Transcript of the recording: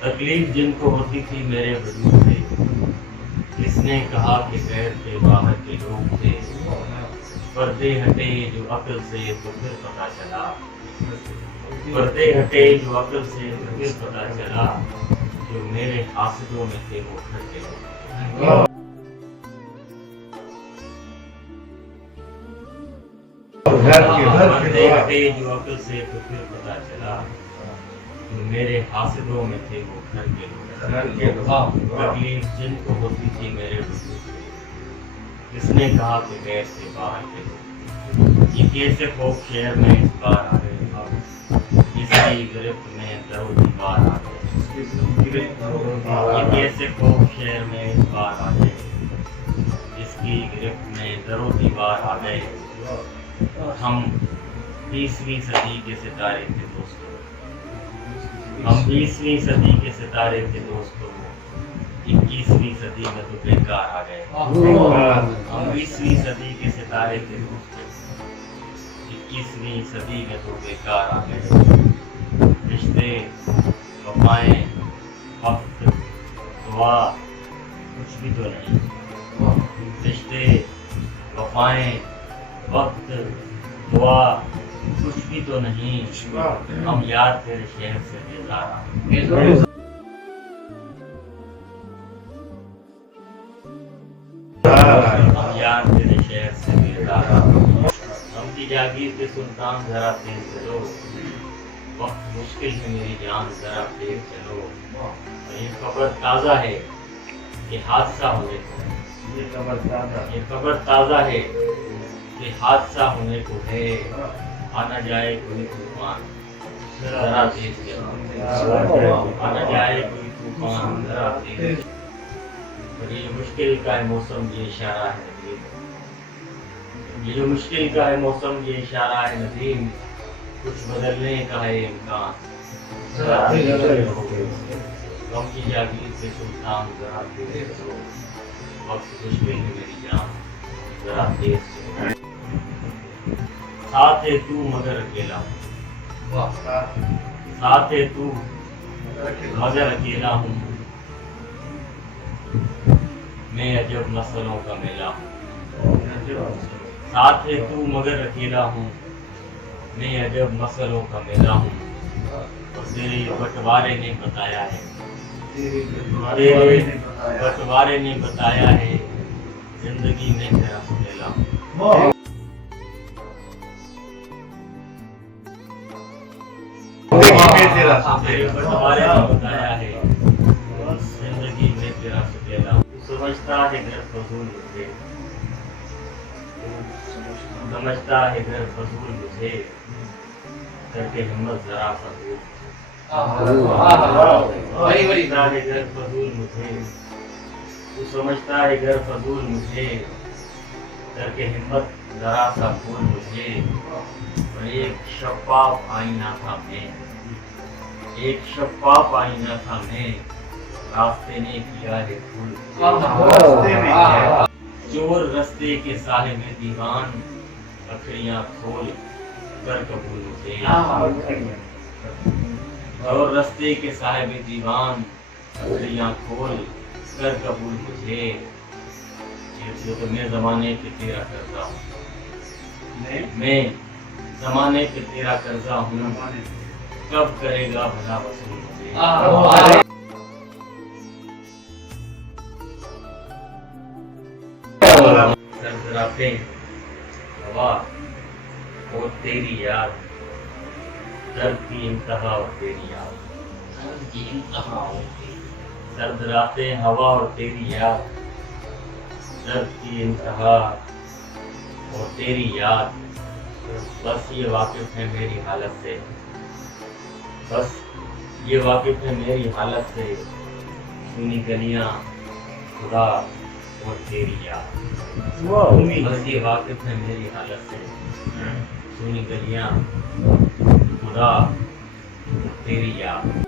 تکلیف جن کو ہوتی تھی میرے وجود سے، کس نے کہا کہ غیر تھے باہر کے لوگ تھے، پردے ہٹے جو عقل سے تو پھر پتہ چلا، پردے ہٹے جو عقل سے تو پھر پتہ چلا، جو میرے حاسدوں میں تھے وہ گھر کے لوگ۔ پردے ہٹے جو عقل سے تو پھر پتہ چلا، جو میرے حاسدوں میں تھے وہ گھر کے لوگ۔ تکلیف جن کو ہوتی تھی میرے وجود سے، کس نے کہا کہ غیر سے باہر کے لوگ۔ یہ کیسے خوف شہر میں اس بار آ گئے، اس کی گرفت میں در و دیوار آ گئے۔ یہ کیسے خوف شہر میں اس بار آ گئے، اس کی گرفت میں در و دیوار آ گئے۔ ہم 20ویں صدی کے ستارے تھے دوستو، ہم 20ویں صدی کے ستارے تھے دوستو، 21ویں صدی میں تو بیکار آ گئے۔ ہم 20ویں صدی کے ستارے تھے دوستو، 21ویں صدی میں تو بیکار آ گئے۔ رشتے وفائیں وقت دعا کچھ بھی تو نہیں، رشتے وفائیں وقت دعا کچھ بھی تو نہیں، ہم یاد تیرے شہر سے بیزار آ گئے۔ ہم یاد تیرے شہر سے بیزار آ گئے۔ ہم کی جاگیر کے سلطان ذرا تیز چلو، وقت مشکل ہے میری جان ذرا تیز چلو۔ یہ خبر تازہ ہے کہ حادثہ ہونے کو ہے، یہ خبر تازہ ہے کہ حادثہ ہونے کو ہے، آنا جائے کوئی طوفان ذرا تیز چلو، آنا جائے کوئی طوفان ذرا تیز۔ اور یہ مشکل کا ہے موسم یہ اشارہ ہے ندیم، یہ جو مشکل کا ہے موسم یہ اشارہ ہے ندیم، کچھ بدلنے کا ہے امکان ذرا تیز چلو۔ غم کی جاگیر سے سلطان ذرا تیز چلو، وقت مشکل ہے میری جان ذرا تیز چلو۔ ساتھ ہے تو مگر اکیلا ہوں، ساتھ ہے تو مگر اکیلا ہوں، میں عجب مسئلوں کا میلہ ہوں۔ ساتھ ہے تو مگر اکیلا ہوں، میں عجب مسئلوں کا میلہ ہوں۔ اور تیرے بٹوارے نے بتایا ہے، تیرے بٹوارے نے بتایا ہے، زندگی میں تیرا سہیلا ہوں۔ تیرے بٹوارے نے بتایا ہے، زندگی میں تیرا سہیلا ہوں۔ تو سمجھتا ہے گر فضول مجھے، سمجھتا ہے گر فضول مجھے، کر کے ہمت ذرا فضول۔ سمجھتا ہے گر فضول مجھے، تو سمجھتا ہے گر فضول مجھے، کر کے ہمت ذرا سا پھول مجھے۔ اور ایک شفاف آئینہ تھا میں، ایک شفاف آئینہ تھا میں، راستے نے کیا ہے پھول مجھے۔ چور رستے کے صاحب دیوان، اکھڑیاں کھول کر قبول مجھے۔ چور رستے کے صاحب دیوان، اکھڑیاں کھول کر قبول مجھے۔ یہ تو میں زمانے پہ تیرا قرضہ ہوں، میں زمانے پہ تیرا قرضہ ہوں، کب کرے گا بھلا وصول مجھے۔ سرزراتے ہوا اور تیری یاد، درد کی انتہا اور تیری یاد، درد کی انتہا اور تیری یاد۔ سرزراتے ہوا اور تیری یاد، درد کی انتہا اور تیری یاد۔ بس یہ واقف ہے میری حالت سے، بس یہ واقف ہے میری حالت سے، سونی گلیاں خدا اور تیری یاد۔ بس یہ واقف ہے میری حالت سے، سونی گلیاں خدا اور تیری یاد۔